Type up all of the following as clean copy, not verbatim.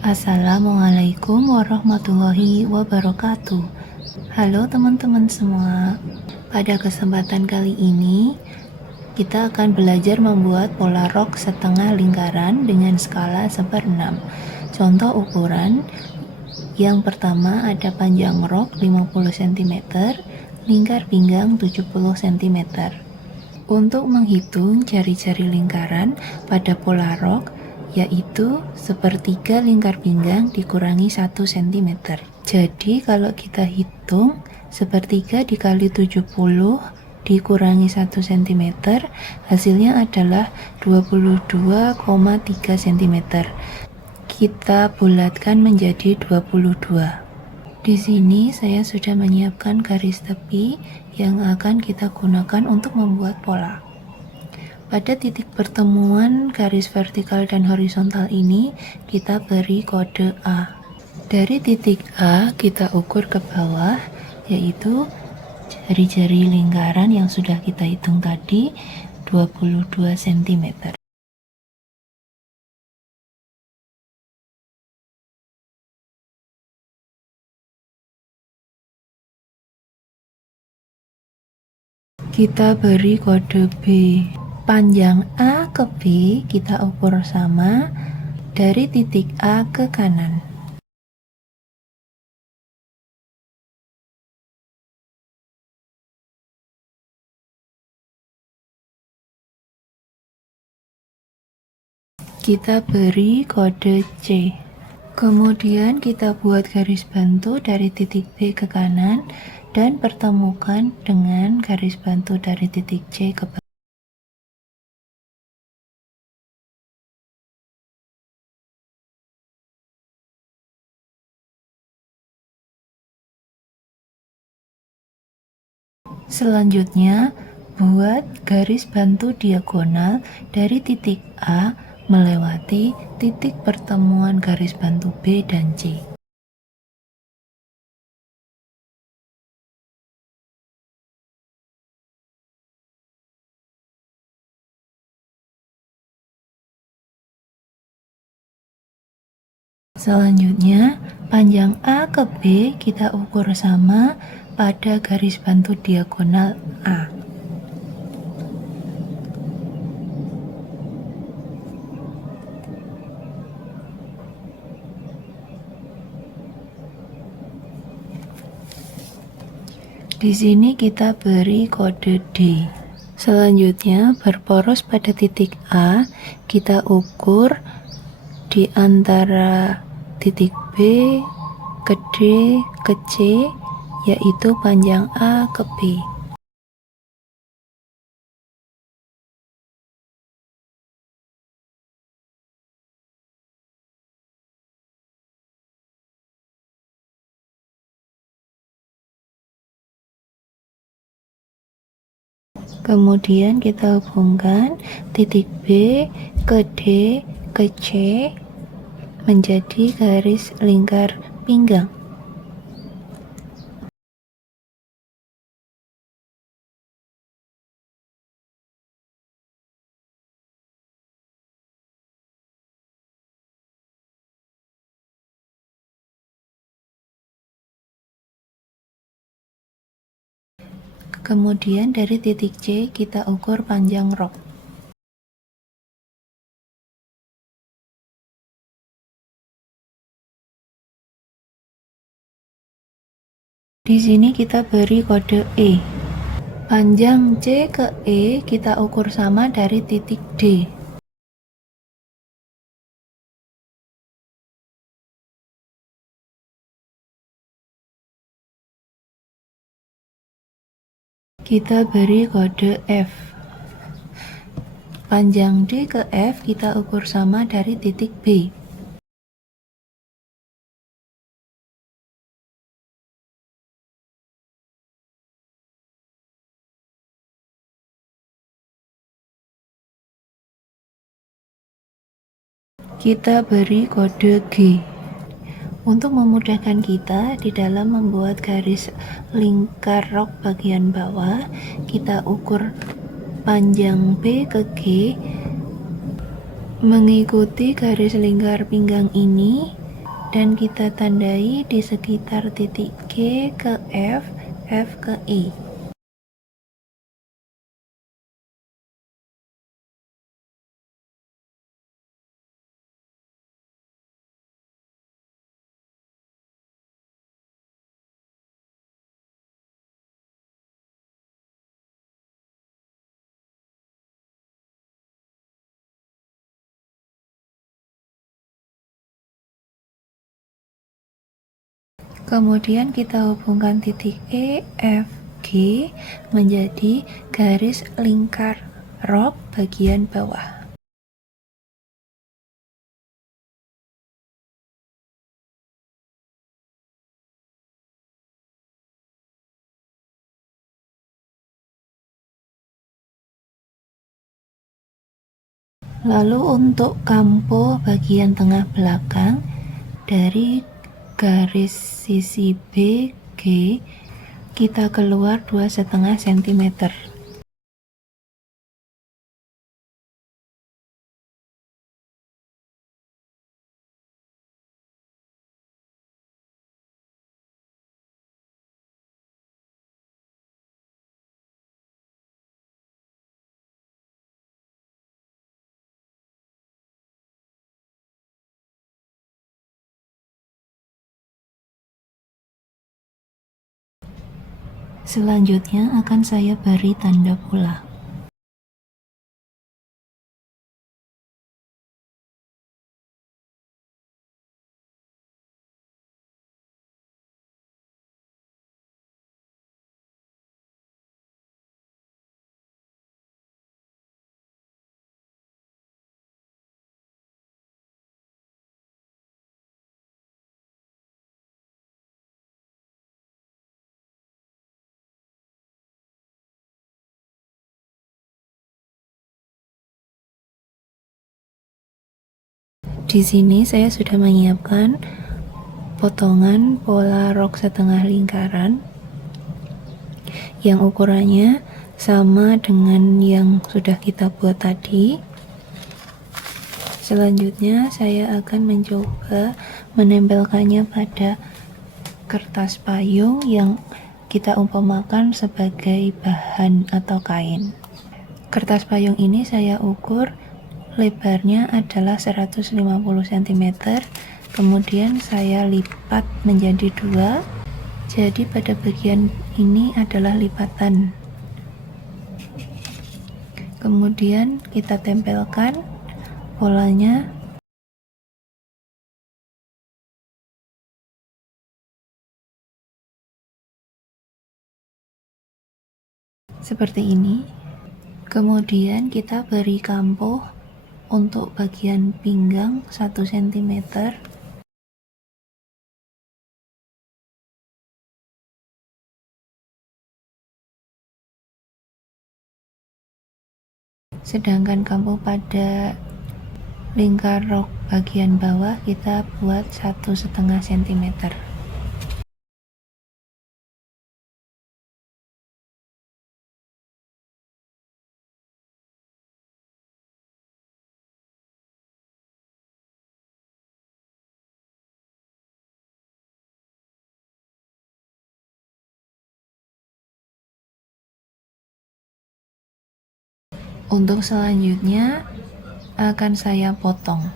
Assalamualaikum warahmatullahi wabarakatuh. Halo teman-teman semua. Pada kesempatan kali ini, kita akan belajar membuat pola rok setengah lingkaran dengan skala 1/6. Contoh ukuran, yang pertama ada panjang rok 50 cm, lingkar pinggang 70 cm. Untuk menghitung jari-jari lingkaran pada pola rok, yaitu sepertiga lingkar pinggang dikurangi 1 cm. Jadi kalau kita hitung sepertiga dikali 70 dikurangi 1 cm, hasilnya adalah 22,3 cm. Kita bulatkan menjadi 22. Di sini saya sudah menyiapkan garis tepi yang akan kita gunakan untuk membuat pola. Pada titik pertemuan garis vertikal dan horizontal ini, kita beri kode A. Dari titik A, kita ukur ke bawah, yaitu jari-jari lingkaran yang sudah kita hitung tadi, 22 cm. Kita beri kode B. Panjang A ke B kita ukur sama dari titik A ke kanan. Kita beri kode C. Kemudian kita buat garis bantu dari titik B ke kanan dan pertemukan dengan garis bantu dari titik C ke bawah. Selanjutnya, buat garis bantu diagonal dari titik A melewati titik pertemuan garis bantu B dan C. Selanjutnya, panjang A ke B kita ukur sama pada garis bantu diagonal A. Di sini kita beri kode D. Selanjutnya, berporos pada titik A, kita ukur di antara titik B ke D ke C, yaitu panjang A ke B. Kemudian kita hubungkan titik B ke D ke C menjadi garis lingkar pinggang. Kemudian dari titik C kita ukur panjang rok. Di sini kita beri kode E. Panjang C ke E kita ukur sama dari titik D. Kita beri kode F. Panjang D ke F kita ukur sama dari titik B. Kita beri kode G. Untuk memudahkan kita di dalam membuat garis lingkar rok bagian bawah, kita ukur panjang B ke G mengikuti garis lingkar pinggang ini dan kita tandai di sekitar titik G ke F, F ke E. Kemudian kita hubungkan titik E, F, G menjadi garis lingkar rok bagian bawah. Lalu untuk kampo bagian tengah belakang, dari garis sisi B, G, kita keluar 2,5 cm. Selanjutnya akan saya beri tanda pula. Di sini saya sudah menyiapkan potongan pola rok setengah lingkaran yang ukurannya sama dengan yang sudah kita buat tadi. Selanjutnya saya akan mencoba menempelkannya pada kertas payung yang kita umpamakan sebagai bahan atau kain. Kertas payung ini saya ukur lebarnya adalah 150 cm, kemudian saya lipat menjadi 2, jadi pada bagian ini adalah lipatan. Kemudian kita tempelkan polanya seperti ini. Kemudian kita beri kampo untuk bagian pinggang 1 cm. Sedangkan kampo pada lingkar rok bagian bawah kita buat 1,5 cm. Untuk selanjutnya akan saya potong.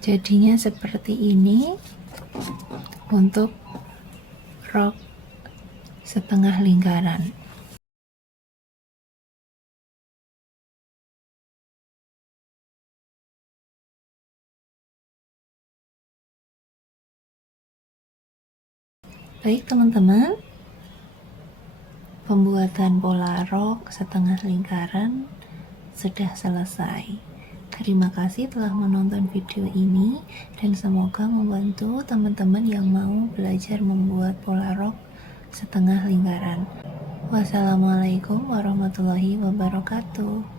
Jadinya seperti ini untuk rok setengah lingkaran. Baik teman-teman, pembuatan pola rok setengah lingkaran sudah selesai. Terima kasih telah menonton video ini dan semoga membantu teman-teman yang mau belajar membuat pola rok setengah lingkaran. Wassalamualaikum warahmatullahi wabarakatuh.